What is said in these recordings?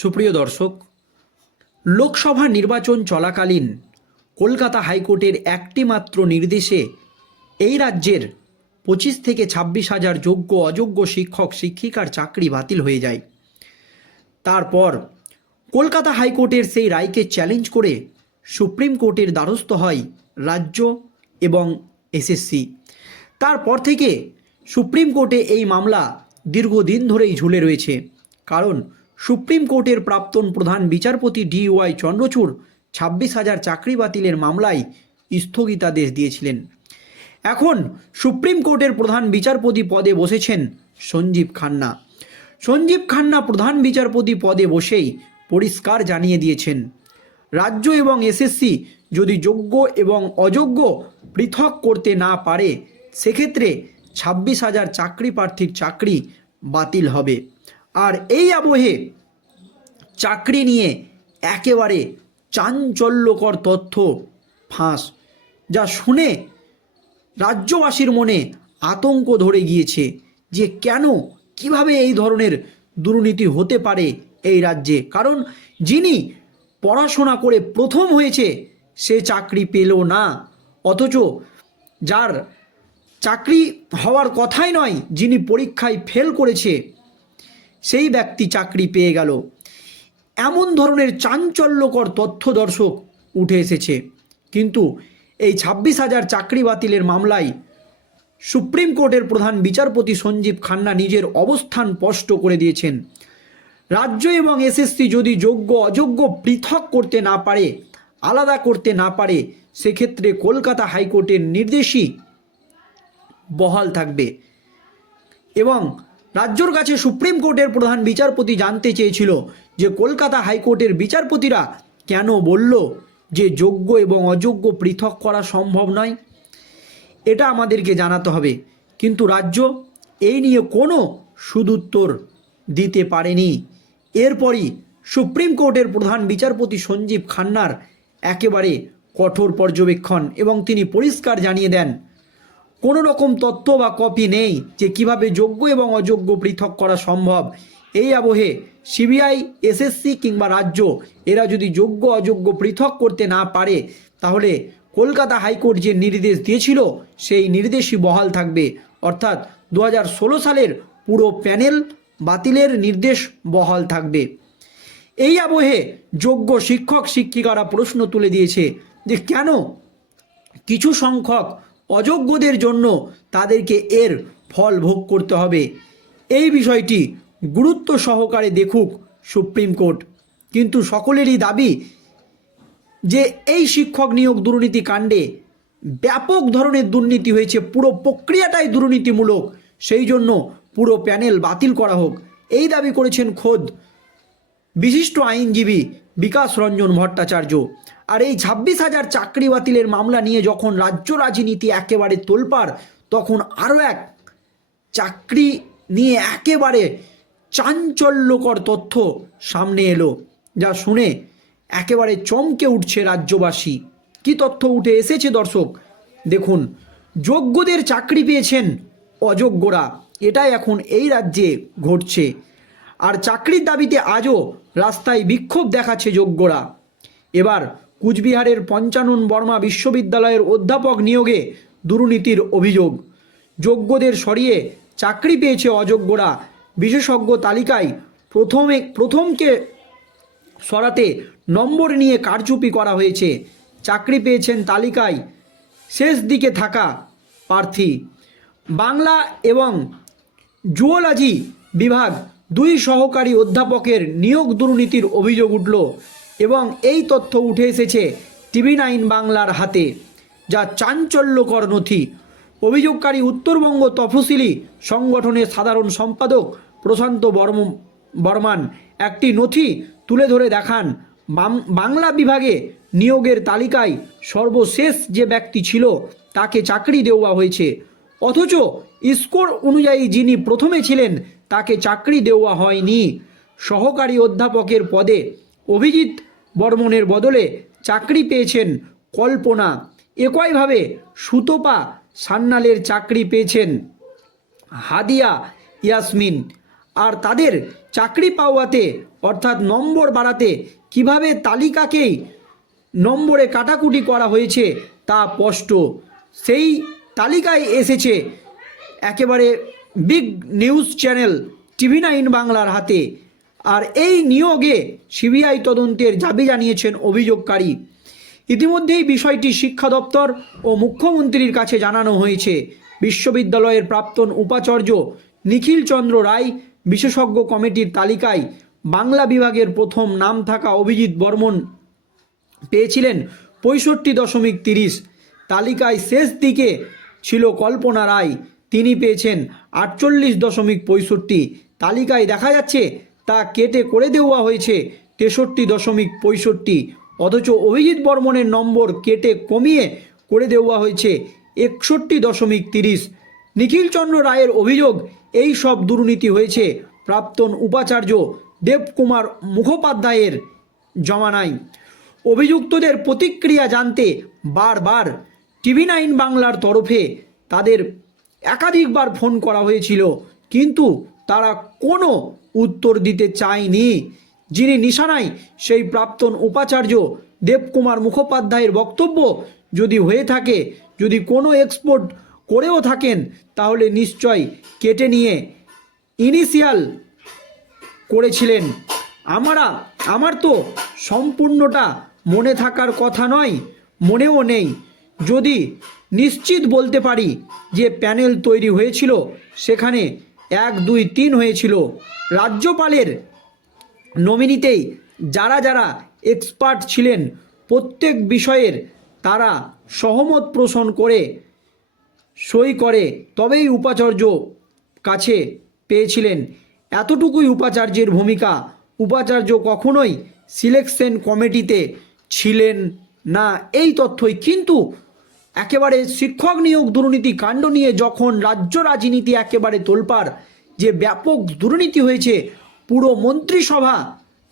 সুপ্রিয় দর্শক, লোকসভা নির্বাচন চলাকালীন কলকাতা হাইকোর্টের একটি মাত্র নির্দেশে এই রাজ্যের পঁচিশ থেকে ছাব্বিশ হাজার যোগ্য অযোগ্য শিক্ষক, শিক্ষিকার চাকরি বাতিল হয়ে যায়। তারপর কলকাতা হাইকোর্টের সেই রায়কে চ্যালেঞ্জ করে সুপ্রিম কোর্টের দ্বারস্থ হয় রাজ্য এবং এসএসসি। তারপর থেকে সুপ্রিম কোর্টে এই মামলা দীর্ঘদিন ধরেই ঝুলে রয়েছে। কারণ সুপ্রিম কোর্টের প্রাক্তন প্রধান বিচারপতি ডি ওয়াই চন্দ্রচূড় ছাব্বিশ হাজার চাকরি বাতিলের মামলায় স্থগিতাদেশ দিয়েছিলেন। এখন সুপ্রিম কোর্টের প্রধান বিচারপতি পদে বসেছেন সঞ্জীব খান্না। সঞ্জীব খান্না প্রধান বিচারপতি পদে বসেই পরিষ্কার জানিয়ে দিয়েছেন, রাজ্য এবং এসএসসি যদি যোগ্য এবং অযোগ্য পৃথক করতে না পারে, সেক্ষেত্রে ছাব্বিশ হাজার চাকরি প্রার্থীর চাকরি বাতিল হবে। আর এই আবহে চাকরি নিয়ে একেবারে চাঞ্চল্যকর তথ্য ফাঁস, যা শুনে রাজ্যবাসীর মনে আতঙ্ক ধরে গিয়েছে যে কেন, কীভাবে এই ধরনের দুর্নীতি হতে পারে এই রাজ্যে। কারণ যিনি পড়াশোনা করে প্রথম হয়েছে, সে চাকরি পেল না। অথচ যার চাকরি হওয়ার কথাই নয়, যিনি পরীক্ষায় ফেল করেছে সেই ব্যক্তি চাকরি পেয়ে গেল। এমন ধরনের চাঞ্চল্যকর তথ্য দর্শক উঠে এসেছে। কিন্তু এই ছাব্বিশ হাজার চাকরি বাতিলের মামলায় সুপ্রিম কোর্টের প্রধান বিচারপতি সঞ্জীব খান্না নিজের অবস্থান স্পষ্ট করে দিয়েছেন। রাজ্য এবং এসএসসি যদি যোগ্য অযোগ্য পৃথক করতে না পারে, আলাদা করতে না পারে, সেক্ষেত্রে কলকাতা হাইকোর্টের নির্দেশই বহাল থাকবে। এবং রাজ্যর কাছে সুপ্রিম কোর্টের প্রধান বিচারপতি জানতে চেয়েছিল যে কলকাতা হাইকোর্টের বিচারপতিরা কেন বলল যে যোগ্য এবং অযোগ্য পৃথক করা সম্ভব নয়। এটা আমাদেরকে জানাতে হবে। কিন্তু রাজ্য এই নিয়ে কোনো সুদুত্তর দিতে পারেনি। এরপরই সুপ্রিম কোর্টের প্রধান বিচারপতি সঞ্জীব খান্নার একেবারে কঠোর পর্যবেক্ষণ এবং তিনি পরিষ্কার জানিয়ে দেন কোনো রকম তথ্য বা কপি নেই যে কীভাবে যোগ্য এবং অযোগ্য পৃথক করা সম্ভব। এই আবহে সিবিআই, এসএসসি কিংবা রাজ্য এরা যদি যোগ্য, অযোগ্য পৃথক করতে না পারে, তাহলে কলকাতা হাইকোর্ট যে নির্দেশ দিয়েছিল, সেই নির্দেশই বহাল থাকবে। অর্থাৎ দু হাজার ষোলো সালের পুরো প্যানেল বাতিলের নির্দেশ বহাল থাকবে। এই আবহে যোগ্য শিক্ষক শিক্ষিকারা প্রশ্ন তুলে দিয়েছে যে কেন? কিছু সংখ্যক অযোগ্যদের জন্য তাদেরকে এর ফল ভোগ করতে হবে। এই বিষয়টি গুরুত্ব সহকারে দেখুক সুপ্রিম কোর্ট। কিন্তু সকলেরই দাবি যে এই শিক্ষক নিয়োগ দুর্নীতি কাণ্ডে ব্যাপক ধরনের দুর্নীতি হয়েছে, পুরো প্রক্রিয়াটাই দুর্নীতিমূলক। সেই জন্য পুরো প্যানেল বাতিল করা হোক। এই দাবি করেছেন খোদ বিশিষ্ট আইনজীবী বিকাশ রঞ্জন ভট্টাচার্য। আর এই ছাব্বিশ হাজার চাকরি বাতিলের মামলা নিয়ে যখন রাজ্য রাজনীতি একেবারে তোলপাড়, তখন আরও এক চাকরি নিয়ে একেবারে চাঞ্চল্যকর তথ্য সামনে এলো, যা শুনে একেবারে চমকে উঠছে রাজ্যবাসী। কি তথ্য উঠে এসেছে দর্শক? দেখুন, যোগ্যদের চাকরি পেয়েছেন অযোগ্যরা। এটাই এখন এই রাজ্যে ঘটছে। আর চাকরির দাবিতে আজও রাস্তায় বিক্ষোভ দেখাচ্ছে যোগ্যরা। এবার কুচবিহারের পঞ্চানন বর্মা বিশ্ববিদ্যালয়ের অধ্যাপক নিয়োগে দুর্নীতির অভিযোগ। যোগ্যদের সরিয়ে চাকরি পেয়েছে অযোগ্যরা। বিশেষজ্ঞ তালিকায় প্রথমে, প্রথমকে সরাতে নম্বর নিয়ে কারচুপি করা হয়েছে। চাকরি পেয়েছেন তালিকায় শেষ দিকে থাকা প্রার্থী। বাংলা এবং জুওলজি বিভাগ দুই সহকারী অধ্যাপকের নিয়োগ দুর্নীতির অভিযোগ উঠল এবং এই তথ্য উঠে এসেছে টিভি নাইন বাংলার হাতে, যা চাঞ্চল্যকর নথি। অভিযোগকারী উত্তরবঙ্গ তফসিলি সংগঠনের সাধারণ সম্পাদক প্রশান্ত বর্ম বর্মান একটি নথি তুলে ধরে দেখান বাংলা বিভাগে নিয়োগের তালিকায় সর্বশেষ যে ব্যক্তি ছিল তাকে চাকরি দেওয়া হয়েছে। অথচ স্কোর অনুযায়ী যিনি প্রথমে ছিলেন তাকে চাকরি দেওয়া হয়নি। সহকারী অধ্যাপকের পদে অভিজিৎ বর্মনের বদলে চাকরি পেয়েছেন কল্পনা। একইভাবে সুতপা সান্নালের চাকরি পেয়েছেন হাদিয়া ইয়াসমিন। আর তাদের চাকরি পাওয়াতে, অর্থাৎ নম্বর বাড়াতে কীভাবে তালিকাকেই নম্বরে কাটাকুটি করা হয়েছে তা স্পষ্ট। সেই তালিকায় এসেছে একেবারে big news channel TV nine বাংলার হাতে। আর এই নিয়োগে সিবিআই তদন্তের দাবি জানিয়েছেন অভিযোগকারী। ইতিমধ্যেই বিষয়টি শিক্ষা দপ্তর ও মুখ্যমন্ত্রীর কাছে জানানো হয়েছে। বিশ্ববিদ্যালয়ের প্রাক্তন উপাচার্য নিখিল চন্দ্র রায় বিশেষজ্ঞ কমিটির তালিকায় বাংলা বিভাগের প্রথম নাম থাকা অভিজিৎ বর্মন পেয়েছিলেন পঁয়ষট্টি দশমিক তিরিশ। তালিকায় শেষ দিকে ছিল কল্পনা রায়। তিনি পেয়েছেন আটচল্লিশ দশমিক পঁয়ষট্টি। তালিকায় দেখা যাচ্ছে, তা কেটে করে দেওয়া হয়েছে তেষট্টি দশমিক পঁয়ষট্টি। অথচ অভিজিৎ বর্মনের নম্বর কেটে কমিয়ে করে দেওয়া হয়েছে একষট্টি দশমিক তিরিশ। নিখিলচন্দ্র রায়ের অভিযোগ, এই সব দুর্নীতি হয়েছে প্রাক্তন উপাচার্য দেবকুমার মুখোপাধ্যায়ের জমানায়। অভিযুক্তদের প্রতিক্রিয়া জানতে বারবার টিভি নাইন বাংলার তরফে তাদের একাধিকবার ফোন করা হয়েছিল, কিন্তু তারা কোনো উত্তর দিতে চায়নি। যিনি নিশানায় সেই প্রাক্তন উপাচার্য দেবকুমার মুখোপাধ্যায়ের বক্তব্য যদি হয়ে থাকে, যদি কোনো এক্সপোর্ট করেও থাকেন, তাহলে নিশ্চয় কেটে নিয়ে ইনিশিয়াল করেছিলেন। আমরা, আমার তো সম্পূর্ণটা মনে থাকার কথা নয়, মনেও নেই। যদি নিশ্চিত বলতে পারি যে প্যানেল তৈরি হয়েছিল। সেখানে এক, দুই, তিন হয়েছিল। রাজ্যপালের নমিনিতেই যারা যারা এক্সপার্ট ছিলেন, প্রত্যেক বিষয়ের তারা সহমত পোষণ করে, সই করে তবেই উপাচার্য কাছে পেয়েছিলেন। এতটুকুই উপাচার্যের ভূমিকা। উপাচার্য কখনোই সিলেকশন কমিটিতে ছিলেন না। এই তথ্যই। কিন্তু একেবারে শিক্ষক নিয়োগ দুর্নীতি কাণ্ড নিয়ে যখন রাজ্য রাজনীতি একেবারে তোলপাড়, যে ব্যাপক দুর্নীতি হয়েছে, পুরো মন্ত্রিসভা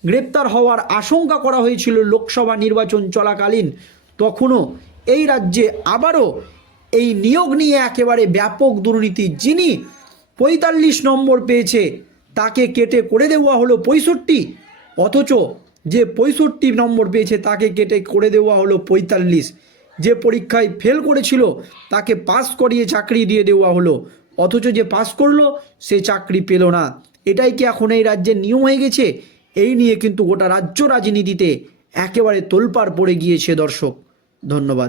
গ্রেপ্তার হওয়ার আশঙ্কা করা হয়েছিল লোকসভা নির্বাচন চলাকালীন, তখনও এই রাজ্যে আবারও এই নিয়োগ নিয়ে একেবারে ব্যাপক দুর্নীতি। যিনি পঁয়তাল্লিশ নম্বর পেয়েছে, তাকে কেটে করে দেওয়া হলো পঁয়ষট্টি, অথচ যে পঁয়ষট্টি নম্বর পেয়েছে, তাকে কেটে করে দেওয়া হলো পঁয়তাল্লিশ। যে পরীক্ষায় ফেল করেছিল, তাকে পাস করিয়ে চাকরি দিয়ে দেওয়া হলো। অথচ যে পাস করল, সে চাকরি পেল না। এটাই কি এখন এই রাজ্যের নিয়ম হয়ে গেছে? এই নিয়ে কিন্তু গোটা রাজ্য রাজনীতিতে একেবারে তোলপাড় পড়ে গিয়েছে দর্শক। ধন্যবাদ।